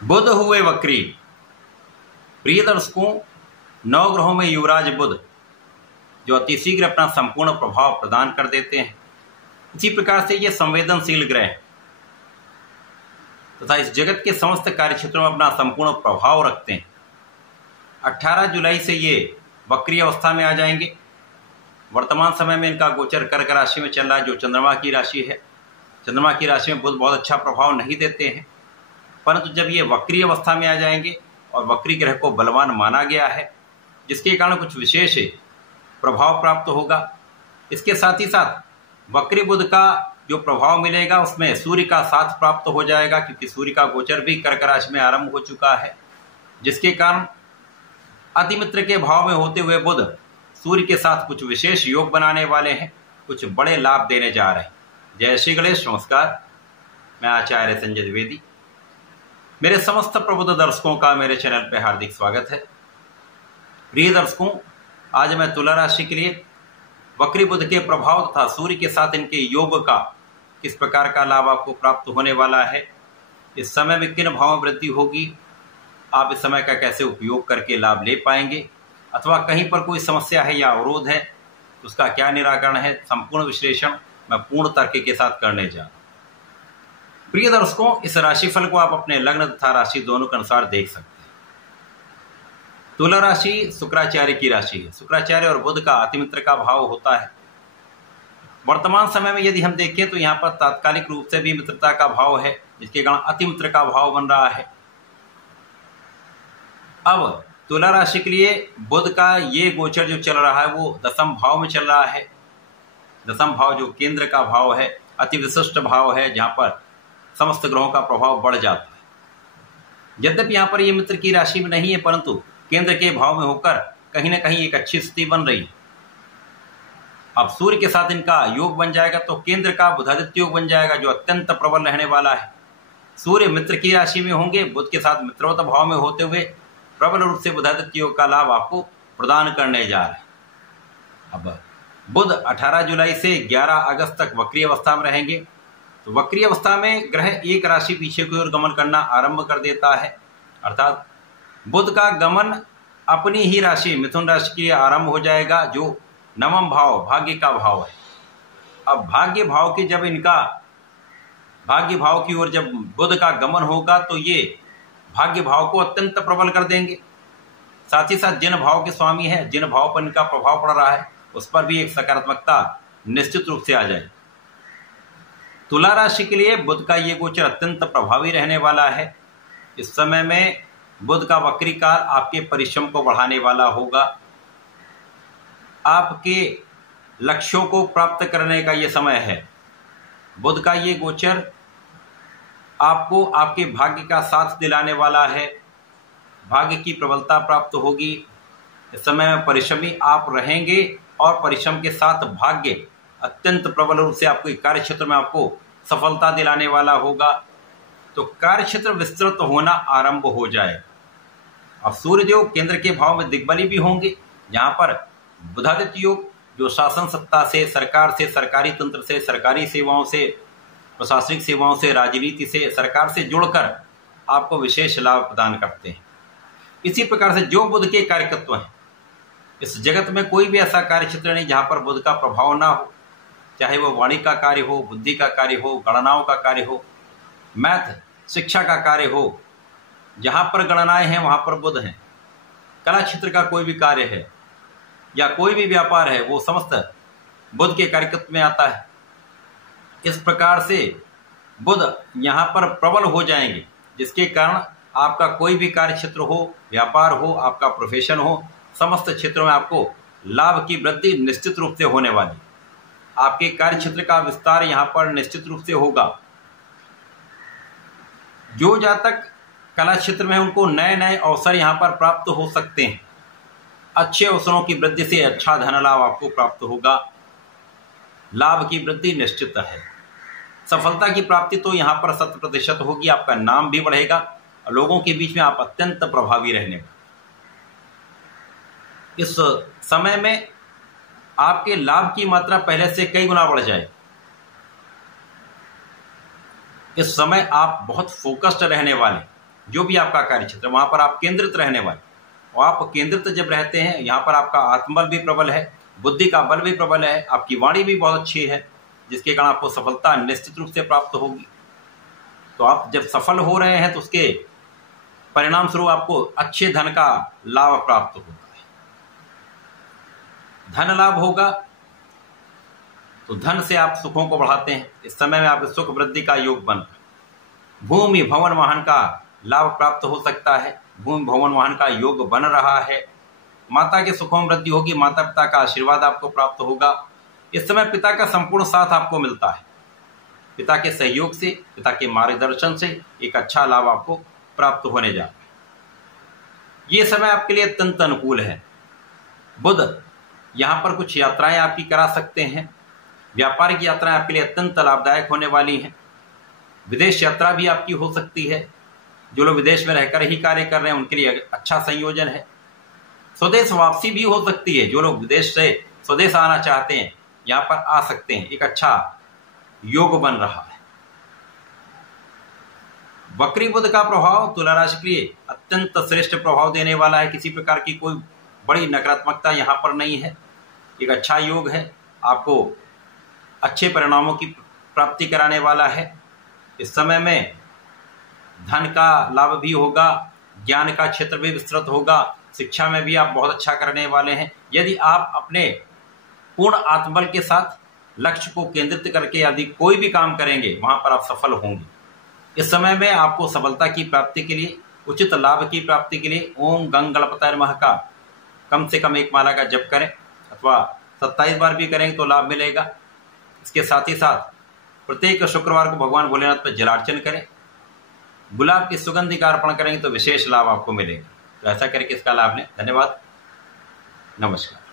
बुध हुए वक्री। प्रिय दर्शकों, नवग्रहों में युवराज बुध जो अति शीघ्र अपना संपूर्ण प्रभाव प्रदान कर देते हैं, इसी प्रकार से ये संवेदनशील ग्रह तथा इस जगत के समस्त कार्य क्षेत्रों में अपना संपूर्ण प्रभाव रखते हैं। 18 जुलाई से ये वक्री अवस्था में आ जाएंगे। वर्तमान समय में इनका गोचर कर्क राशि में चल रहा है, जो चंद्रमा की राशि है। चंद्रमा की राशि में बुध बहुत अच्छा प्रभाव नहीं देते हैं, परंतु जब ये वक्री अवस्था में आ जाएंगे और वक्री ग्रह को बलवान माना गया है, जिसके कारण कुछ विशेष प्रभाव प्राप्त होगा। इसके साथ ही साथ वक्री बुध का जो प्रभाव मिलेगा उसमें सूर्य का साथ प्राप्त हो जाएगा, क्योंकि सूर्य का गोचर भी कर्क राशि में आरंभ हो चुका है, जिसके कारण अतिमित्र के भाव में होते हुए बुध सूर्य के साथ कुछ विशेष योग बनाने वाले हैं, कुछ बड़े लाभ देने जा रहे हैं। जय श्री गणेश। नमस्कार, मैं आचार्य संजय द्विवेदी। मेरे समस्त प्रबुद्ध दर्शकों का मेरे चैनल पर हार्दिक स्वागत है। प्रिय दर्शकों, आज मैं तुला राशि के लिए वक्री बुध के प्रभाव तथा सूर्य के साथ इनके योग का किस प्रकार का लाभ आपको प्राप्त होने वाला है, इस समय में किन भावों में वृद्धि होगी, आप इस समय का कैसे उपयोग करके लाभ ले पाएंगे, अथवा कहीं पर कोई समस्या है या अवरोध है तो उसका क्या निराकरण है, संपूर्ण विश्लेषण मैं पूर्ण तर्क के साथ करने जा रहा हूं। प्रिय दर्शकों, इस राशिफल को आप अपने लग्न तथा राशि दोनों के अनुसार देख सकते हैं। तुला राशि शुक्राचार्य की राशि है। शुक्राचार्य और बुध का अतिमित्र का भाव होता है। वर्तमान समय में यदि हम देखें तो यहाँ पर तात्कालिक रूप से भी मित्रता का भाव है, जिसके कारण अतिमित्र का भाव बन रहा है। अब तुला राशि के लिए बुध का ये गोचर जो चल रहा है वो दशम भाव में चल रहा है। दशम भाव जो केंद्र का भाव है, अति विशिष्ट भाव है, जहां पर समस्त ग्रहों का प्रभाव बढ़ जाता है। यद्यपि यहाँ पर ये मित्र की राशि में नहीं है, परंतु केंद्र के भाव में होकर कहीं ना कहीं एक अच्छी स्थिति बन रही है। अब सूर्य के साथ इनका योग बन जाएगा तो केंद्र का बुधादित्य योग बन जाएगा, जो अत्यंत प्रबल रहने वाला है। सूर्य मित्र की राशि में होंगे, बुध के साथ मित्रवत भाव में होते हुए प्रबल रूप से बुधादित्य योग का लाभ आपको प्रदान करने जा रहे हैं। अब बुध 18 जुलाई से 11 अगस्त तक वक्री अवस्था में रहेंगे। तो वक्री अवस्था में ग्रह एक राशि पीछे की ओर गमन करना आरंभ कर देता है, अर्थात बुध का गमन अपनी ही राशि मिथुन राशि की आरंभ हो जाएगा, जो नवम भाव भाग्य का भाव है। अब भाग्य भाव की जब इनका भाग्य भाव की ओर जब बुध का गमन होगा तो ये भाग्य भाव को अत्यंत प्रबल कर देंगे। साथ ही साथ जिन भाव के स्वामी हैं, जिन भाव पर इनका प्रभाव पड़ रहा है, उस पर भी एक सकारात्मकता निश्चित रूप से आ जाए। तुला राशि के लिए बुध का ये गोचर अत्यंत प्रभावी रहने वाला है। इस समय में बुध का वक्रीकार आपके परिश्रम को बढ़ाने वाला होगा। आपके लक्ष्यों को प्राप्त करने का ये समय है। बुध का ये गोचर आपको आपके भाग्य का साथ दिलाने वाला है। भाग्य की प्रबलता प्राप्त होगी। इस समय में परिश्रमी आप रहेंगे और परिश्रम के साथ भाग्य अत्यंत प्रबल रूप से आपको कार्य क्षेत्र में आपको सफलता दिलाने वाला होगा। तो कार्य क्षेत्र विस्तृत होना आरंभ हो जाए। अब सूर्यदेव केंद्र के भाव में दिग्बली भी होंगे, जहां पर बुधादित्य योग जो शासन सत्ता से, सरकार से, सरकारी तंत्र से, सरकारी सेवाओं से, प्रशासनिक सेवाओं से, राजनीति से, सरकार से जुड़कर आपको विशेष लाभ प्रदान करते हैं। इसी प्रकार से जो बुध के कार्यकत्व हैं, इस जगत में कोई भी ऐसा कार्य क्षेत्र नहीं जहां पर बुध का प्रभाव ना हो, चाहे वो वाणी का कार्य हो, बुद्धि का कार्य हो, गणनाओं का कार्य हो, मैथ शिक्षा का कार्य हो, जहां पर गणनाएं हैं वहां पर बुध हैं। कला क्षेत्र का कोई भी कार्य है या कोई भी व्यापार है, वो समस्त बुध के कार्यकत्व में आता है। इस प्रकार से बुध यहाँ पर प्रबल हो जाएंगे, जिसके कारण आपका कोई भी कार्य क्षेत्र हो, व्यापार हो, आपका प्रोफेशन हो, समस्त क्षेत्रों में आपको लाभ की वृद्धि निश्चित रूप से होने वाली। आपके कार्य क्षेत्र का विस्तार यहाँ पर निश्चित रूप से होगा। जो जातक कला क्षेत्र में उनको नए नए अवसर यहाँ पर प्राप्त हो सकते हैं। अच्छे अवसरों की वृद्धि से अच्छा धन लाभ आपको प्राप्त होगा। लाभ की वृद्धि निश्चित है। सफलता की प्राप्ति तो यहाँ पर 100% होगी। आपका नाम भी बढ़ेगा और लोगों के बीच में आप अत्यंत प्रभावी रहने वाले। इस समय में आपके लाभ की मात्रा पहले से कई गुना बढ़ जाए। इस समय आप बहुत फोकस्ड रहने वाले, जो भी आपका कार्य क्षेत्र, वहां पर आप केंद्रित रहने वाले, और आप केंद्रित जब रहते हैं, यहाँ पर आपका आत्मबल भी प्रबल है, बुद्धि का बल भी प्रबल है, आपकी वाणी भी बहुत अच्छी है, जिसके कारण आपको सफलता निश्चित रूप से प्राप्त होगी। तो आप जब सफल हो रहे हैं तो उसके परिणाम स्वरूप आपको अच्छे धन का लाभ प्राप्त होता है। धन लाभ होगा तो धन से आप सुखों को बढ़ाते हैं। इस समय में आपके सुख वृद्धि का योग बन, भूमि भवन वाहन का लाभ प्राप्त हो सकता है, भूमि भवन वाहन का योग बन रहा है। माता के सुखों में वृद्धि होगी, माता पिता का आशीर्वाद आपको प्राप्त होगा। इस समय पिता का संपूर्ण साथ आपको मिलता है, पिता के सहयोग से, पिता के मार्गदर्शन से एक अच्छा लाभ आपको प्राप्त होने जा रहा है। ये समय आपके लिए अत्यंत अनुकूल है। बुध यहाँ पर कुछ यात्राएं आपकी करा सकते हैं, व्यापारिक यात्राएं आपके लिए अत्यंत लाभदायक होने वाली हैं। विदेश यात्रा भी आपकी हो सकती है, जो लोग विदेश में रहकर ही कार्य कर रहे हैं उनके लिए अच्छा संयोजन है। स्वदेश वापसी भी हो सकती है, जो लोग विदेश से स्वदेश आना चाहते हैं यहाँ पर आ सकते हैं, एक अच्छा योग बन रहा है। वक्री बुध का प्रभाव तुला राशि के लिए अत्यंत श्रेष्ठ प्रभाव देने वाला है, किसी प्रकार की कोई बड़ी नकारात्मकता यहाँ पर नहीं है, एक अच्छा योग है, आपको अच्छे परिणामों की प्राप्ति कराने वाला है। इस समय में धन का लाभ भी होगा, ज्ञान का क्षेत्र भी विस्तृत होगा, शिक्षा में भी आप बहुत अच्छा करने वाले हैं। यदि आप अपने पूर्ण आत्मबल के साथ लक्ष्य को केंद्रित करके यदि कोई भी काम करेंगे वहां पर आप सफल होंगे। इस समय में आपको सफलता की प्राप्ति के लिए, उचित लाभ की प्राप्ति के लिए ओम गंग गणपताय नमः का कम से कम एक माला का जप करें, अथवा 27 बार भी करेंगे तो लाभ मिलेगा। इसके साथ ही साथ प्रत्येक शुक्रवार को भगवान भोलेनाथ पर जलार्चन करें, गुलाब की सुगंधि का अर्पण करेंगे तो विशेष लाभ आपको मिलेगा। तो ऐसा करके इसका लाभ लें। धन्यवाद, नमस्कार।